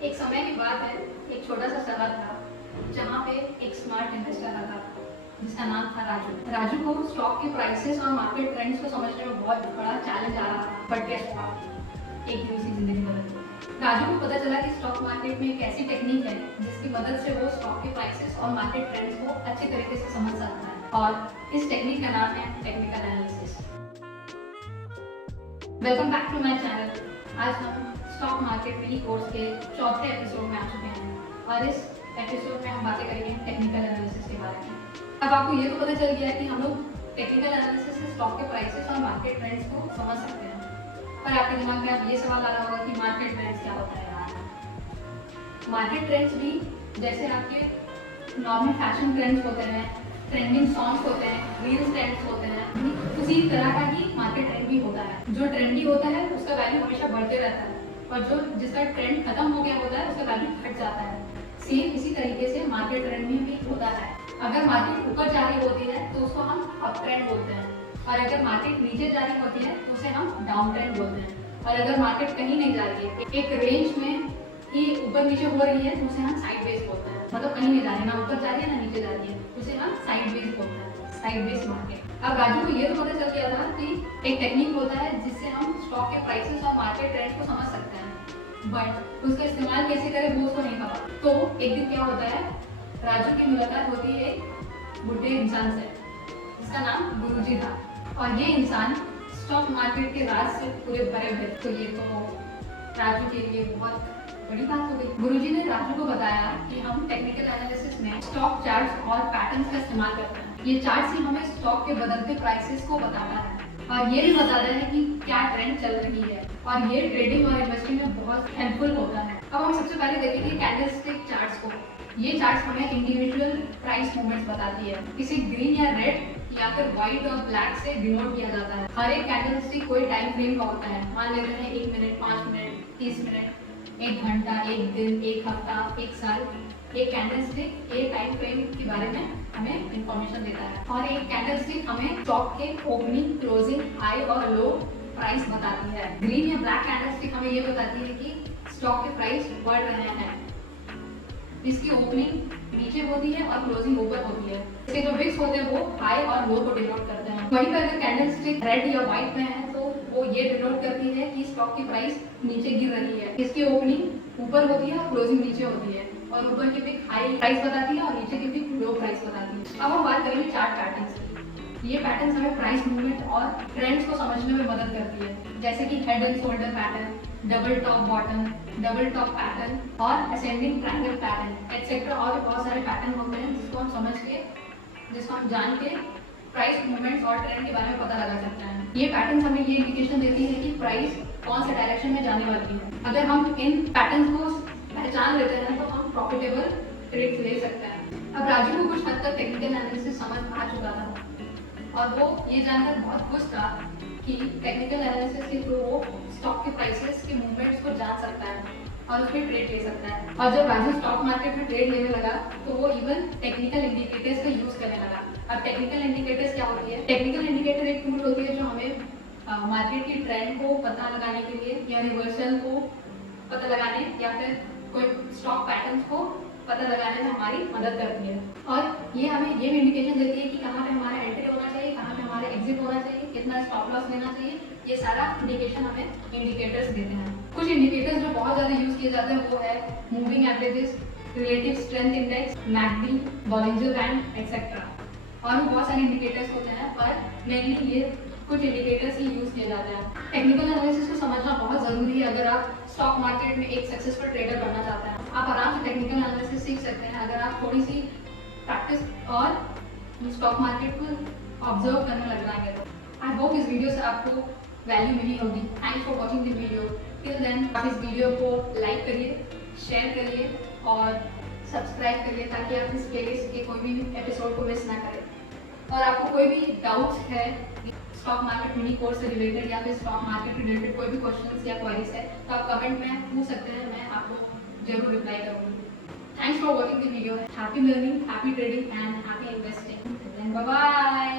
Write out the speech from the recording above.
एक समय की बात है, एक छोटा सा शहर था जहाँ पे एक स्मार्ट इन्वेस्टर रहता था जिसका नाम था राजू। राजू को स्टॉक के प्राइसेस और मार्केट ट्रेंड्स को समझने में बहुत बड़ा चैलेंज आ रहा था। बट गेस व्हाट, एक दिन उसकी जिंदगी बदल गई। राजू को पता चला कि स्टॉक मार्केट में एक ऐसी टेक्निक है जिसकी मदद से वो स्टॉक के प्राइसेस और मार्केट ट्रेंड्स को अच्छे तरीके से समझ सकता है, और इस टेक्निक का नाम है technical analysis. Welcome back to my channel. आज हम स्टॉक मार्केट मिनी कोर्स के चौथे एपिसोड में आ चुके हैं और इस एपिसोड में हम बातें करेंगे टेक्निकल एनालिसिस के बारे में। अब आपको ये तो पता चल गया है कि हम लोग टेक्निकल एनालिसिस से स्टॉक के प्राइसेस और मार्केट ट्रेंड्स को समझ सकते हैं। पर आपके दिमाग में अब ये सवाल आ रहा होगा कि मार्केट ट्रेंड्स क्या होता है यार। मार्केट ट्रेंड्स भी जैसे आपके नॉर्मल फैशन ट्रेंड्स होते हैं, ट्रेंडिंग सॉन्ग्स होते हैं, रील्स ट्रेंड्स होते हैं, उसी तरह का ही मार्केट ट्रेंड भी होता है। जो ट्रेंडी होता है उसका वैल्यू हमेशा बढ़ते रहता है और जो जिसका ट्रेंड खत्म हो गया होता है उसका वैल्यू घट जाता है। सेम इसी तरीके से मार्केट ट्रेंड में भी होता है। अगर मार्केट ऊपर जा रही होती है तो उसको हम अप ट्रेंड बोलते हैं, और अगर मार्केट नीचे जा रही होती है तो उसे हम डाउन ट्रेंड बोलते हैं। और अगर मार्केट कहीं नहीं जा रही है, एक रेंज में ही ऊपर नीचे हो रही है तो उसे हम साइडवेज बोलते हैं। मतलब कहीं नहीं जा रही, ना ऊपर जा रही है ना नीचे जा रही है, उसे हम साइडवेज बोलते हैं, साइडवेज मार्केट। अब राजू को ये तो पता चल गया था कि एक टेक्निक होता है जिससे हम स्टॉक के प्राइसेस और मार्केट ट्रेंड्स को समझ सकते हैं, बट उसका इस्तेमाल कैसे करें वो उसको नहीं पता। तो एक दिन क्या होता है, राजू की मुलाकात होती है एक बुढ़े इंसान से जिसका नाम गुरुजी था, और ये इंसान स्टॉक मार्केट के राज से पूरे भरे हुए। तो ये तो राजू के लिए बहुत बड़ी बात हो गई। गुरुजी ने राजू को बताया कि हम टेक्निकल एनालिसिस में स्टॉक चार्ट्स और पैटर्न्स का इस्तेमाल करते हैं। ये चार्ट्स ही हमें स्टॉक के बदलते प्राइसेस को बताता है और ये भी बताता है कि क्या ट्रेंड चल रही है, और ये ट्रेडिंग और इन्वेस्टिंग में बहुत हेल्पफुल होता है। अब हम सबसे पहले देखेंगे कैंडलस्टिक चार्ट्स को। ये चार्ट्स हमें इंडिविजुअल प्राइस मूवमेंट्स बताती है। इसे ग्रीन या रेड या फिर व्हाइट और ब्लैक से डिनोट किया जाता है। हर एक कैंडलस्टिक कोई टाइम फ्रेम का होता है। मान लेते हैं 1 मिनट, 5 मिनट, 30 मिनट, 1 घंटा, 1 दिन, 1 हफ्ता, 1 साल। एक कैंडलस्टिक एक टाइम फ्रेम के बारे में हमें इंफॉर्मेशन देता है, और एक कैंडलस्टिक हमें स्टॉक के ओपनिंग, क्लोजिंग, हाई और लो प्राइस बताती है। ग्रीन या ब्लैक कैंडलस्टिक हमें ये बताती है कि स्टॉक के प्राइस बढ़ रहे हैं। इसकी ओपनिंग नीचे होती है और क्लोजिंग ऊपर होती है। इसके जो विक्स होते हैं वो हाई और लो को डिनोट करते हैं। वहीं पर अगर कैंडलस्टिक रेड या व्हाइट में है तो वो ये डिनोट करती है कि स्टॉक की प्राइस नीचे गिर रही है। इसकी ओपनिंग ऊपर होती है और क्लोजिंग नीचे होती है, और ऊपर की विक हाई प्राइस बताती है और नीचे की विक लो प्राइस बताती है। अब हम बात करेंगे चार्ट पैटर्न्स की। ये पैटर्न्स हमें प्राइस मूवमेंट और ट्रेंड्स को समझने में मदद करती है, जैसे कि head and shoulder pattern, double top bottom, double top pattern और असेंडिंग ट्रायंगल पैटर्न एटसेट्रा। और भी बहुत सारे पैटर्न होते हैं जिसको हम समझ के, जिसको हम जान के प्राइस मूवमेंट्स और ट्रेंड के बारे में पता लगा सकते हैं। ये पैटर्न्स हमें ये इंडिकेशन देती है कि प्राइस कौन से डायरेक्शन में जाने वाली है। अगर हम इन पैटर्न्स को पहचान लेते हैं तो हम प्रॉफिटेबल ट्रेड्स ले सकते हैं। अब राजू को कुछ हद तक टेक्निकल एनालिसिस समझ आ चुका था और वो ये जानकर बहुत खुश था कि टेक्निकल एनालिसिस के थ्रू वो स्टॉक के प्राइसेस के मूवमेंट्स को जान सकता है और उसमें ट्रेड ले सकता है। और जब राजू स्टॉक मार्केट में ट्रेड लेने लगा तो वो इवन टेक्निकल इंडिकेटर्स का यूज करने लगा। अब टेक्निकल इंडिकेटर्स क्या होती है? टेक्निकल इंडिकेटर एक टूल होती है जो हमें मार्केट की ट्रेंड को पता लगाने के लिए या रिवर्सल को पता लगाने या फिर कोई स्टॉक पैटर्न्स को पता लगाने में हमारी मदद करती है। और ये हमें ये भी इंडिकेशन देती है कि कहाँ पे हमारा एंट्री होना चाहिए, कहाँ पे हमारा एग्जिट होना चाहिए, कितना स्टॉप लॉस लेना चाहिए। ये सारा इंडिकेशन हमें इंडिकेटर्स देते हैं। कुछ इंडिकेटर्स जो बहुत ज़्यादा यूज किए जाते हैं वो है moving averages, relative strength index, McD, Bollinger band etcetera. और भी बहुत सारे इंडिकेटर्स होते हैं, पर मेनली ये कुछ इंडिकेटर्स ही यूज किए जाते हैं। टेक्निकल एनालिसिस को समझना बहुत जरूरी है अगर आप स्टॉक मार्केट में एक सक्सेसफुल ट्रेडर बनना चाहते हैं। आप आराम से टेक्निकल एनालिसिस सीख सकते हैं अगर आप थोड़ी सी प्रैक्टिस और स्टॉक मार्केट को ऑब्जर्व करने लग जाएंगे तो। आई होप इस वीडियो से आपको वैल्यू मिली होगी। Thanks for watching the video. Till then आप इस वीडियो को लाइक करिए, शेयर करिए और सब्सक्राइब करिए ताकि आप इस प्लेलिस्ट के कोई भी एपिसोड को मिस ना करें। और आपको कोई भी डाउट्स है स्टॉक मार्केट मिनी कोर्स से रिलेटेड या फिर स्टॉक मार्केट रिलेटेड कोई भी क्वेश्चंस या क्वेरीज है तो आप कमेंट में पूछ सकते हैं, मैं आपको जरूर रिप्लाई करूँगी। Thanks for watching the video. Happy learning, happy trading and happy investing. Bye bye.